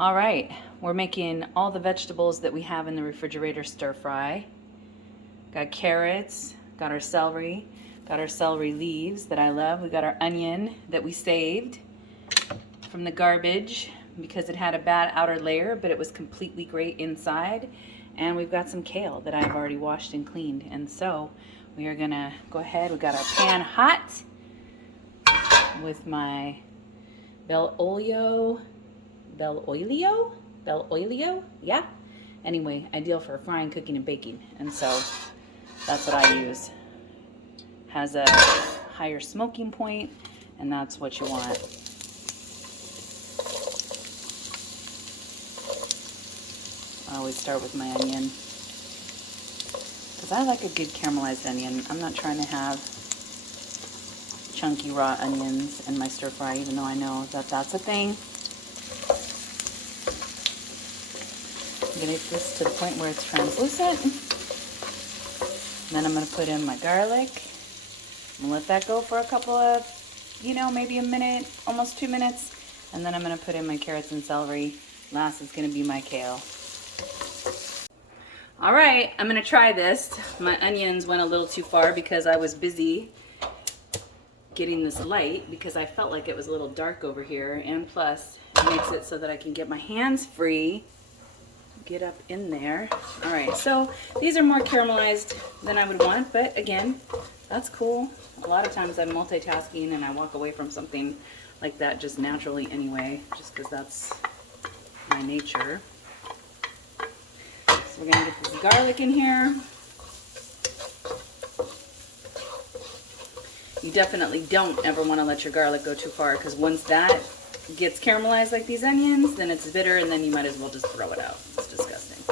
All right, we're making all the vegetables that we have in the refrigerator stir fry. Got carrots, got our celery leaves that I love. We got our onion that we saved from the garbage because it had a bad outer layer, but it was completely great inside. And we've got some kale that I've already washed and cleaned. And so we are gonna go ahead. We got our pan hot with my bell oilio, yeah. Anyway, ideal for frying, cooking, and baking. And so that's what I use. Has a higher smoking point, and that's what you want. I always start with my onion because I like a good caramelized onion. I'm not trying to have chunky raw onions in my stir fry, even though I know that that's a thing. I'm gonna get this to the point where it's translucent. And then I'm gonna put in my garlic. I'm gonna let that go for a couple of, maybe a minute, almost 2 minutes. And then I'm gonna put in my carrots and celery. Last is gonna be my kale. All right, I'm gonna try this. My onions went a little too far because I was busy getting this light because I felt like it was a little dark over here. And plus, it makes it so that I can get my hands free. Get up in there. All right, so these are more caramelized than I would want, but again, that's cool. A lot of times I'm multitasking and I walk away from something like that just naturally anyway, just because that's my nature. So we're gonna get this garlic in here. You definitely don't ever want to let your garlic go too far, because once that gets caramelized like these onions, then it's bitter, and then you might as well just throw it out. It's disgusting.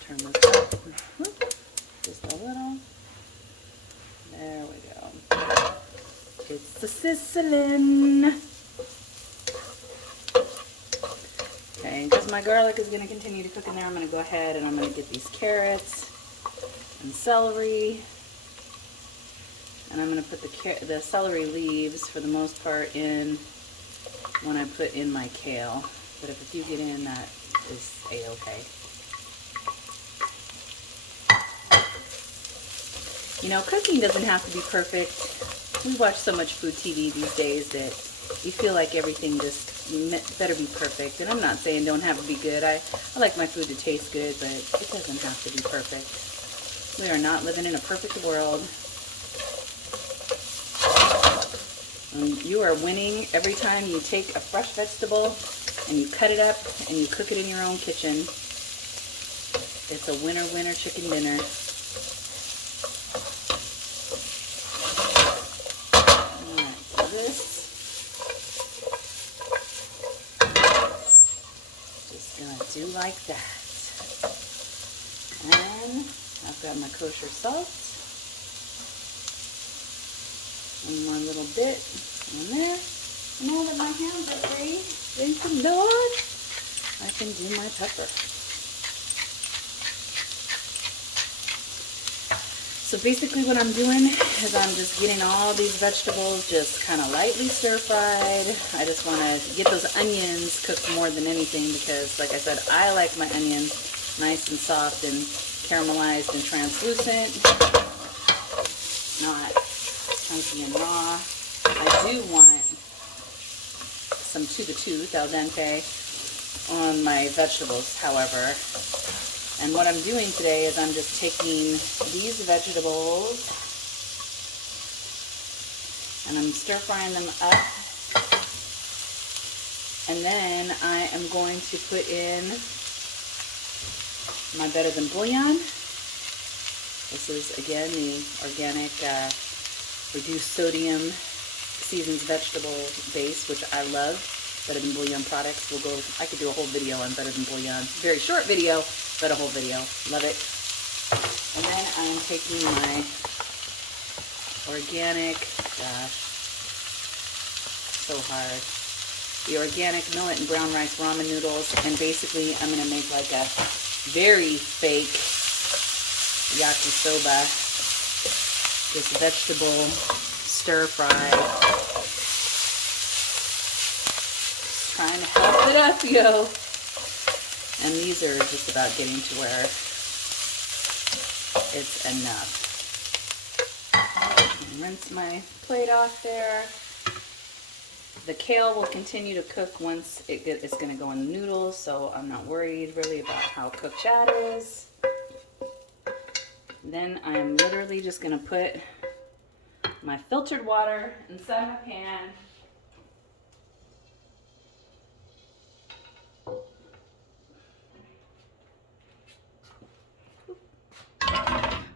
Turn this up just a little. There we go. It's the sizzling. Okay, because my garlic is going to continue to cook in there, I'm going to go ahead and I'm going to get these carrots and celery. And I'm going to put the celery leaves, for the most part, in when I put in my kale. But if a few get in, that is a-okay. Cooking doesn't have to be perfect. We watch so much food TV these days that you feel like everything just better be perfect. And I'm not saying don't have to be good. I like my food to taste good, but it doesn't have to be perfect. We are not living in a perfect world. You are winning every time you take a fresh vegetable and you cut it up and you cook it in your own kitchen. It's a winner, winner chicken dinner. Alright, so this, just gonna do like that. And I've got my kosher salt. One more little bit in there. And now that my hands are free, thank the Lord, I can do my pepper. So basically what I'm doing is I'm just getting all these vegetables just kind of lightly stir fried. I just want to get those onions cooked more than anything because, like I said, I like my onions nice and soft and caramelized and translucent, not chunky and raw. I do want some to the tooth, al dente, on my vegetables, however. And what I'm doing today is I'm just taking these vegetables and I'm stir frying them up. And then I am going to put in my Better Than Bouillon. This is, again, the organic reduced sodium seasons vegetable base, which I love. Better Than Bouillon products. I could do a whole video on Better Than Bouillon. Very short video, but a whole video. Love it. And then I'm taking my organic, gosh, so hard. The organic millet and brown rice ramen noodles, and basically I'm going to make like a very fake yakisoba, this vegetable stir fry trying to help it up, yo. And these are just about getting to where it's enough. And rinse my plate off there. The kale will continue to cook once it's going to go in the noodles, so I'm not worried really about how cooked that is. Then I'm literally just going to put my filtered water inside my pan.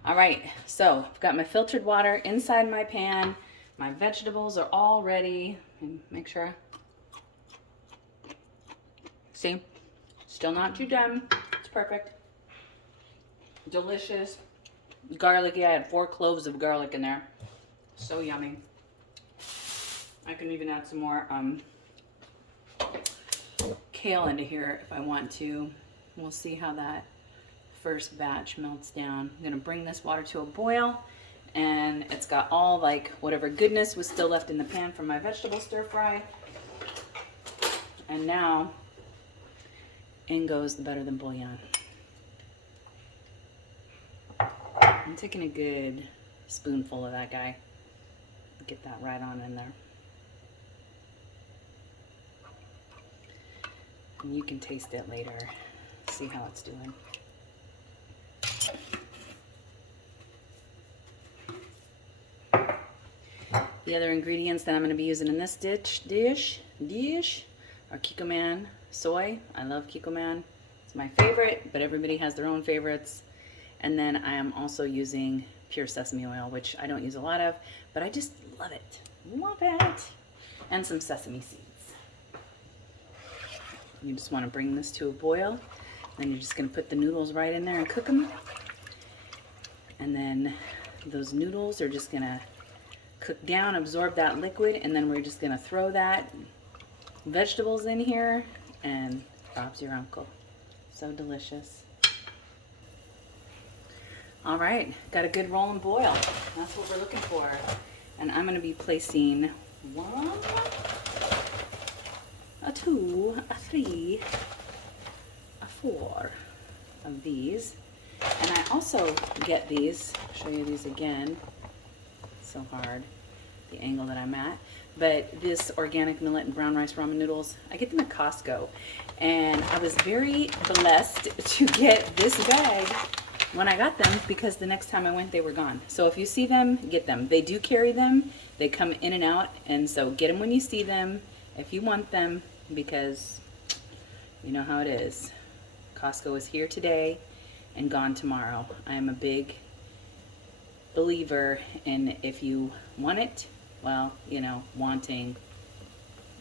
All right, so I've got my filtered water inside my pan. My vegetables are all ready. Make sure. See, still not too done. It's perfect. Delicious. Garlicky. I had 4 cloves of garlic in there. So yummy. I can even add some more kale into here if I want to. We'll see how that first batch melts down. I'm gonna bring this water to a boil, and it's got all like whatever goodness was still left in the pan from my vegetable stir fry. And now in goes the better than bouillon. I'm taking a good spoonful of that guy. Get that right on in there. And you can taste it later. See how it's doing. The other ingredients that I'm going to be using in this dish are Kikkoman soy. I love Kikkoman. It's my favorite, but everybody has their own favorites. And then I am also using pure sesame oil, which I don't use a lot of, but I just love it. Love it. And some sesame seeds. You just want to bring this to a boil. Then you're just going to put the noodles right in there and cook them. And then those noodles are just going to cook down, absorb that liquid, and then we're just going to throw that vegetables in here, and Bob's your uncle. So delicious. All right, got a good roll and boil. That's what we're looking for. And I'm going to be placing 1, a 2, a 3, a 4 of these. And I also get these, I'll show you these again. It's so hard, the angle that I'm at. But this organic millet and brown rice ramen noodles, I get them at Costco. And I was very blessed to get this bag when I got them, because the next time I went, they were gone. So if you see them, get them. They do carry them. They come in and out, and so get them when you see them, if you want them, because you know how it is. Costco is here today and gone tomorrow. I am a big believer in, if you want it, well, you know, wanting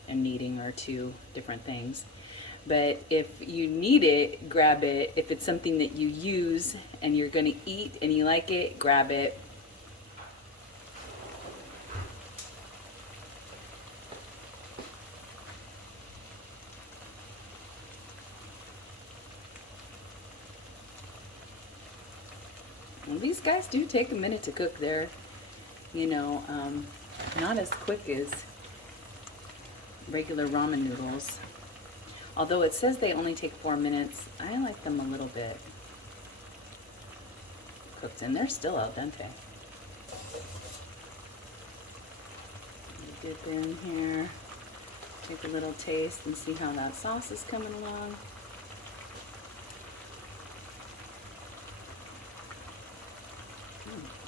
and needing are 2 different things. But if you need it, grab it. If it's something that you use and you're going to eat and you like it, grab it. Well, these guys do take a minute to cook. They're, you know, not as quick as regular ramen noodles. Although it says they only take 4 minutes, I like them a little bit cooked, and they're still al dente. Dip in here, take a little taste and see how that sauce is coming along.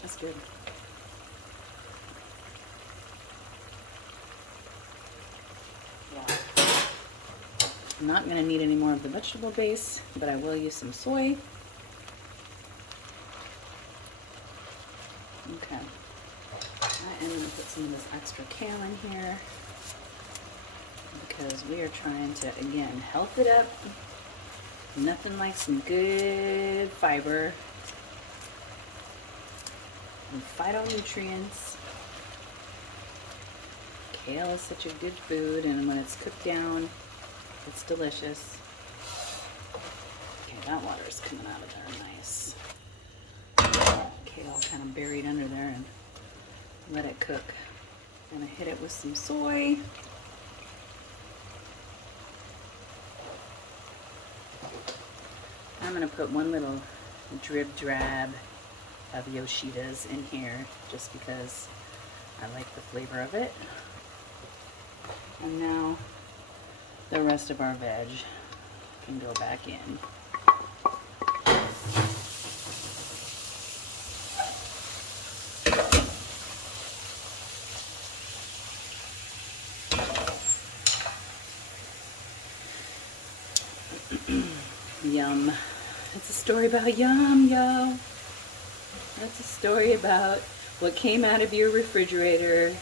That's good. Yeah. I'm not going to need any more of the vegetable base, but I will use some soy. Okay. I am going to put some of this extra kale in here because we are trying to, again, health it up. Nothing like some good fiber and phytonutrients. Kale is such a good food, and when it's cooked down, it's delicious. Okay, that water is coming out of there nice. Kale kind of buried under there, and let it cook. I'm gonna hit it with some soy. I'm going to put one little drib drab of Yoshida's in here just because I like the flavor of it. And now the rest of our veg can go back in. Yum. It's a story about yum, yo. It's a story about what came out of your refrigerator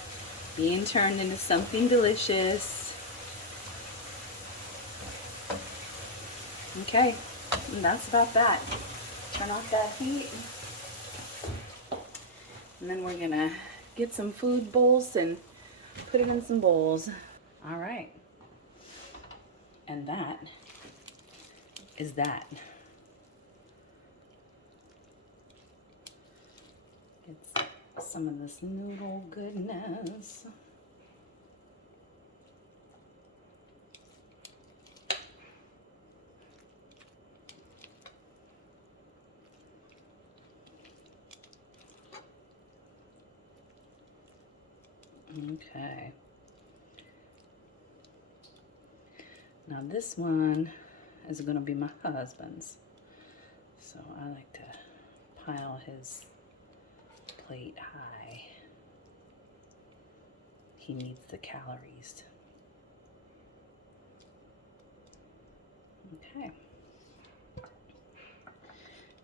being turned into something delicious. Okay, and that's about that. Turn off that heat. And then we're gonna get some food bowls and put it in some bowls. All right. And that is that. It's some of this noodle goodness. Okay. Now this one is going to be my husband's. So I like to pile his plate high. He needs the calories. Okay.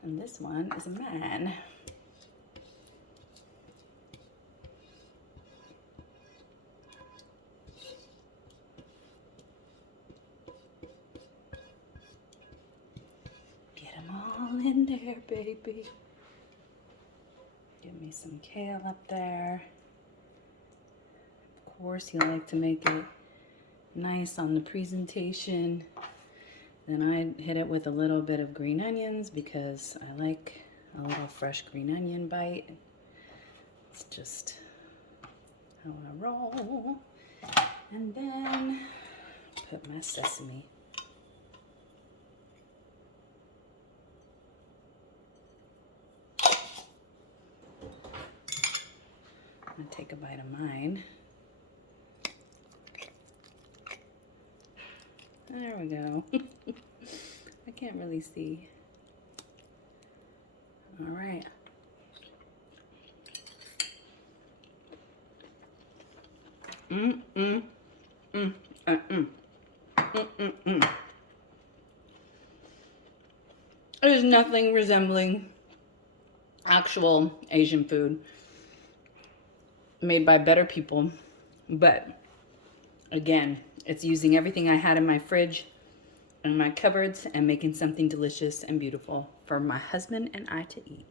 And this one is mine. In there, baby. Give me some kale up there. Of course, you like to make it nice on the presentation. Then I hit it with a little bit of green onions because I like a little fresh green onion bite. It's just how I roll. And then put my sesame. I'm gonna take a bite of mine. There we go. I can't really see. All right. There's nothing resembling actual Asian food made by better people, but again, it's using everything I had in my fridge and my cupboards and making something delicious and beautiful for my husband and I to eat.